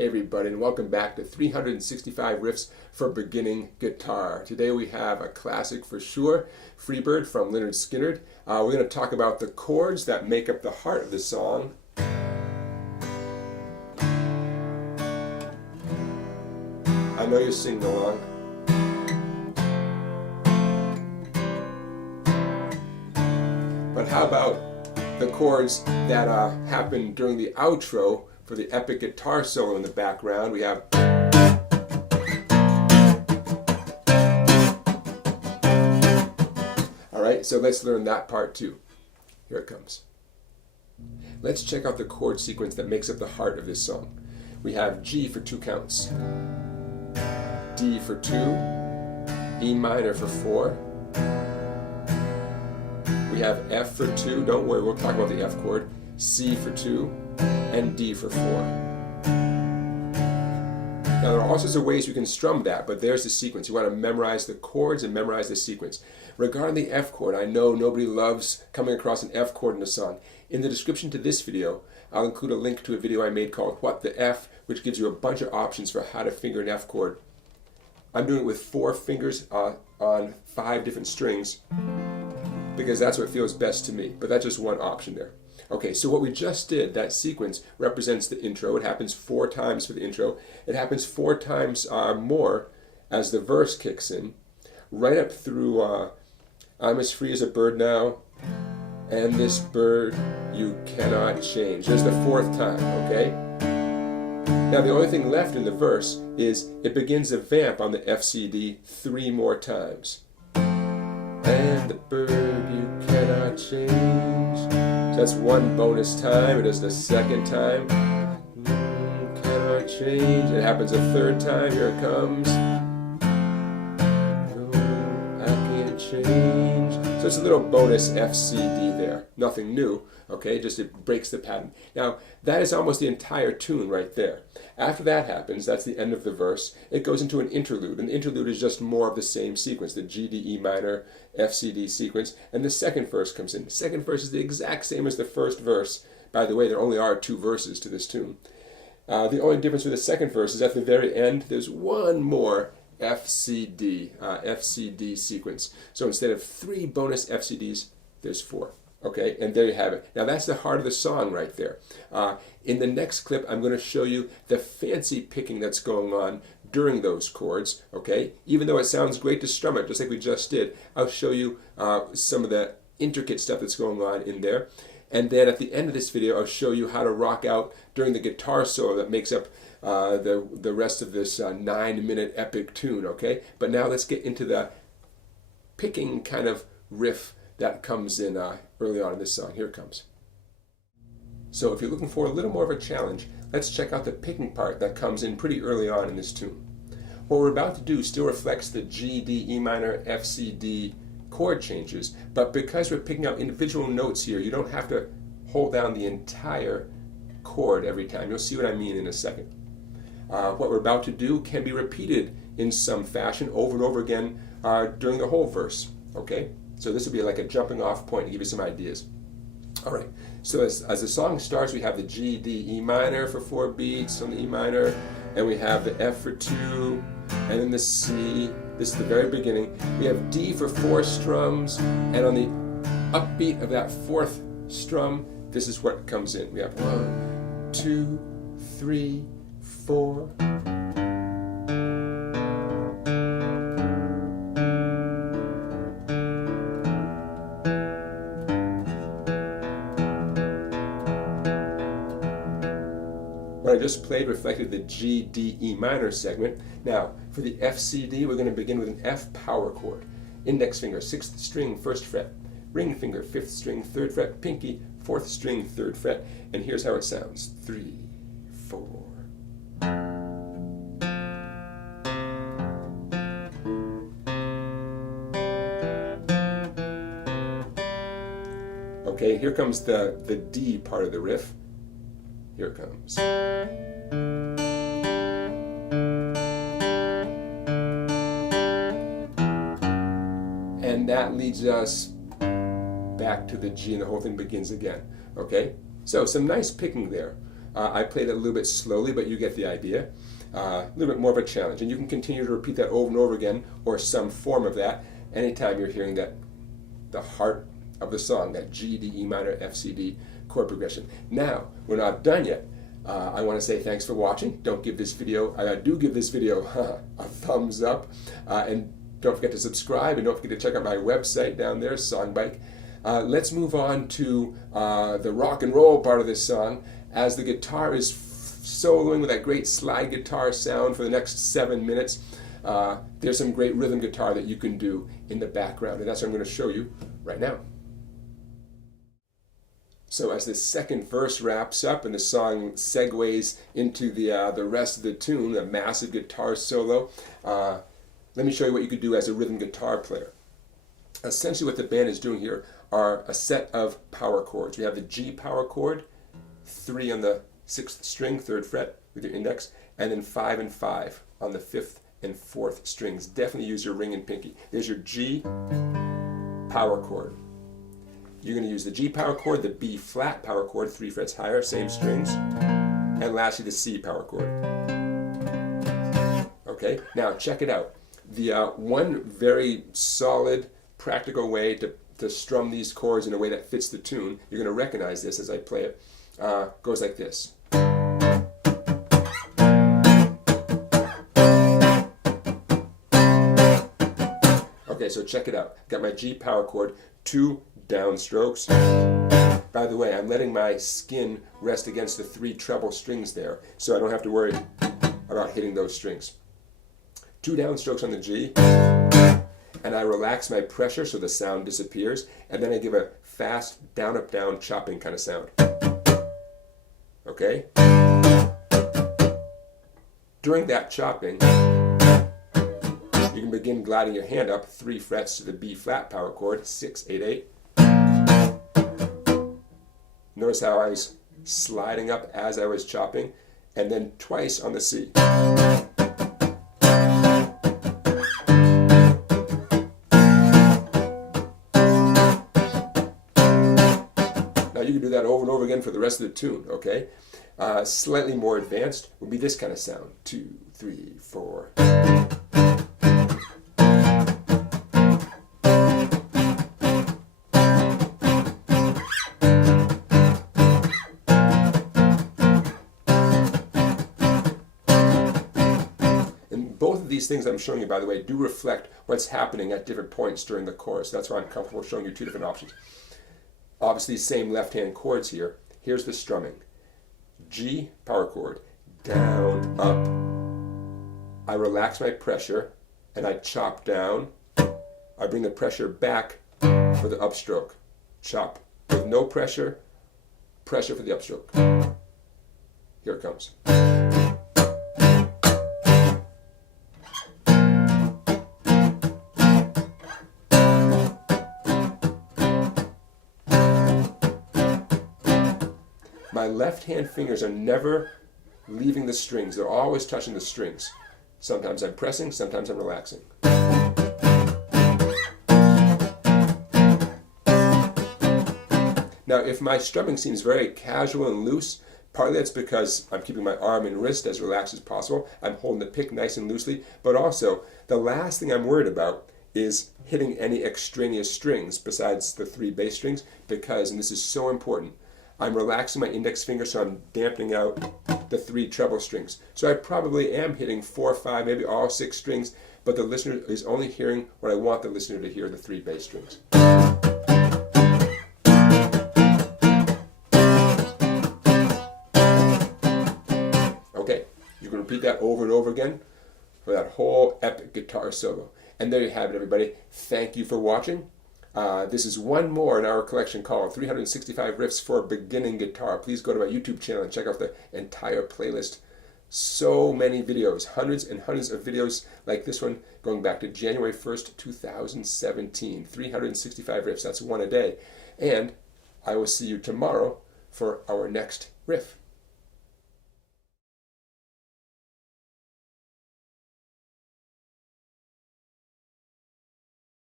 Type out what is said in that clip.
Hey everybody, and welcome back to 365 Riffs for Beginning Guitar. Today we have a classic for sure, Freebird from Lynyrd Skynyrd. We're going to talk about the chords that make up the heart of the song. I know you're singing along. But how about the chords that happen during the outro? For the epic guitar solo in the background, we have. Alright, so let's learn that part too. Here it comes. Let's check out the chord sequence that makes up the heart of this song. We have G for 2 counts, D for 2, E minor for 4. We have F for 2, don't worry, we'll talk about the F chord, C for 2, and D for 4. Now there are all sorts of ways you can strum that, but there's the sequence. You want to memorize the chords and memorize the sequence. Regarding the F chord, I know nobody loves coming across an F chord in a song. In the description to this video, I'll include a link to a video I made called What the F, which gives you a bunch of options for how to finger an F chord. I'm doing it with 4 fingers on 5 different strings because that's what feels best to me, but that's just one option there. Okay, so what we just did, that sequence, represents the intro. It happens 4 times for the intro. It happens 4 times more as the verse kicks in, right up through I'm as free as a bird now, and this bird you cannot change. There's the 4th time, okay? Now the only thing left in the verse is it begins a vamp on the F, C, D 3 more times. And the bird you cannot change. So that's 1 bonus time. It is the 2nd time. Cannot change. It happens a 3rd time. Here it comes. No, I can't change. So it's a little bonus F, C, D there. Nothing new. Okay, just it breaks the pattern. Now, that is almost the entire tune right there. After that happens, that's the end of the verse, it goes into an interlude. An interlude is just more of the same sequence, the G, D, E minor, F, C, D sequence, and the second verse comes in. The second verse is the exact same as the first verse. By the way, there only are 2 verses to this tune. The only difference with the second verse is at the very end, there's 1 more F, C, D sequence. So instead of 3 bonus F, C, Ds, there's 4. Okay, and there you have it. Now that's the heart of the song right there. In the next clip, I'm going to show you the fancy picking that's going on during those chords. Okay, even though it sounds great to strum it, just like we just did, I'll show you some of the intricate stuff that's going on in there. And then at the end of this video, I'll show you how to rock out during the guitar solo that makes up the rest of this 9-minute epic tune. Okay, but now let's get into the picking kind of riff that comes in early on in this song. Here it comes. So if you're looking for a little more of a challenge, let's check out the picking part that comes in pretty early on in this tune. What we're about to do still reflects the G, D, E minor, F, C, D chord changes, but because we're picking out individual notes here, you don't have to hold down the entire chord every time. You'll see what I mean in a second. What we're about to do can be repeated in some fashion over and over again during the whole verse. Okay? So this will be like a jumping off point to give you some ideas. All right, so as the song starts, we have the G, D, E minor for 4 beats on the E minor, and we have the F for 2, and then the C. This is the very beginning. We have D for 4 strums, and on the upbeat of that 4th strum, this is what comes in. We have 1, 2, 3, 4. What I just played reflected the G, D, E minor segment. Now, for the F, C, D, we're going to begin with an F power chord. Index finger, 6th string, 1st fret. Ring finger, 5th string, 3rd fret. Pinky, 4th string, 3rd fret. And here's how it sounds. 3, 4. Okay, here comes the D part of the riff. Here it comes. And that leads us back to the G and the whole thing begins again. Okay? So some nice picking there. I played it a little bit slowly, but you get the idea. A little bit more of a challenge, and you can continue to repeat that over and over again, or some form of that, anytime you're hearing that, the heart of the song, that G, D, E minor, F, C, D chord progression. Now, we're not done yet. I want to say thanks for watching. Don't give this video, do give this video a thumbs up, and don't forget to subscribe, and don't forget to check out my website down there, Songbike. Let's move on to the rock and roll part of this song, as the guitar is soloing with that great slide guitar sound for the next 7 minutes. There's some great rhythm guitar that you can do in the background, and that's what I'm going to show you right now. So as the second verse wraps up and the song segues into the rest of the tune, a massive guitar solo, let me show you what you could do as a rhythm guitar player. Essentially what the band is doing here are a set of power chords. We have the G power chord, 3 on the 6th string, 3rd fret with your index, and then 5 and 5 on the 5th and 4th strings. Definitely use your ring and pinky. There's your G power chord. You're going to use the G power chord, the B flat power chord, 3 frets higher, same strings, and lastly the C power chord. Okay, now check it out. The one very solid, practical way to strum these chords in a way that fits the tune, you're going to recognize this as I play it, goes like this. Okay, so check it out. Got my G power chord, 2 downstrokes. By the way, I'm letting my skin rest against the 3 treble strings there, so I don't have to worry about hitting those strings. 2 downstrokes on the G, and I relax my pressure so the sound disappears, and then I give a fast down up down chopping kind of sound. Okay? During that chopping, you can begin gliding your hand up 3 frets to the B flat power chord, 6, 8, 8. Notice how I was sliding up as I was chopping, and then twice on the C. Now you can do that over and over again for the rest of the tune, okay? Slightly more advanced would be this kind of sound. 2, 3, 4. Both of these things I'm showing you, by the way, do reflect what's happening at different points during the chorus. That's why I'm comfortable showing you 2 different options. Obviously, same left-hand chords here. Here's the strumming. G power chord, down, up. I relax my pressure, and I chop down. I bring the pressure back for the upstroke. Chop with no pressure, pressure for the upstroke. Here it comes. My left hand fingers are never leaving the strings. They're always touching the strings. Sometimes I'm pressing, sometimes I'm relaxing. Now, if my strumming seems very casual and loose, partly that's because I'm keeping my arm and wrist as relaxed as possible. I'm holding the pick nice and loosely, but also the last thing I'm worried about is hitting any extraneous strings besides the 3 bass strings, because, and this is so important, I'm relaxing my index finger, so I'm dampening out the 3 treble strings. So I probably am hitting 4, 5, maybe all 6 strings, but the listener is only hearing what I want the listener to hear, the 3 bass strings. Okay, you can repeat that over and over again for that whole epic guitar solo. And there you have it, everybody. Thank you for watching. This is one more in our collection called 365 Riffs for Beginning Guitar. Please go to my YouTube channel and check out the entire playlist. So many videos, hundreds and hundreds of videos like this one going back to January 1st, 2017. 365 riffs, that's one a day. And I will see you tomorrow for our next riff.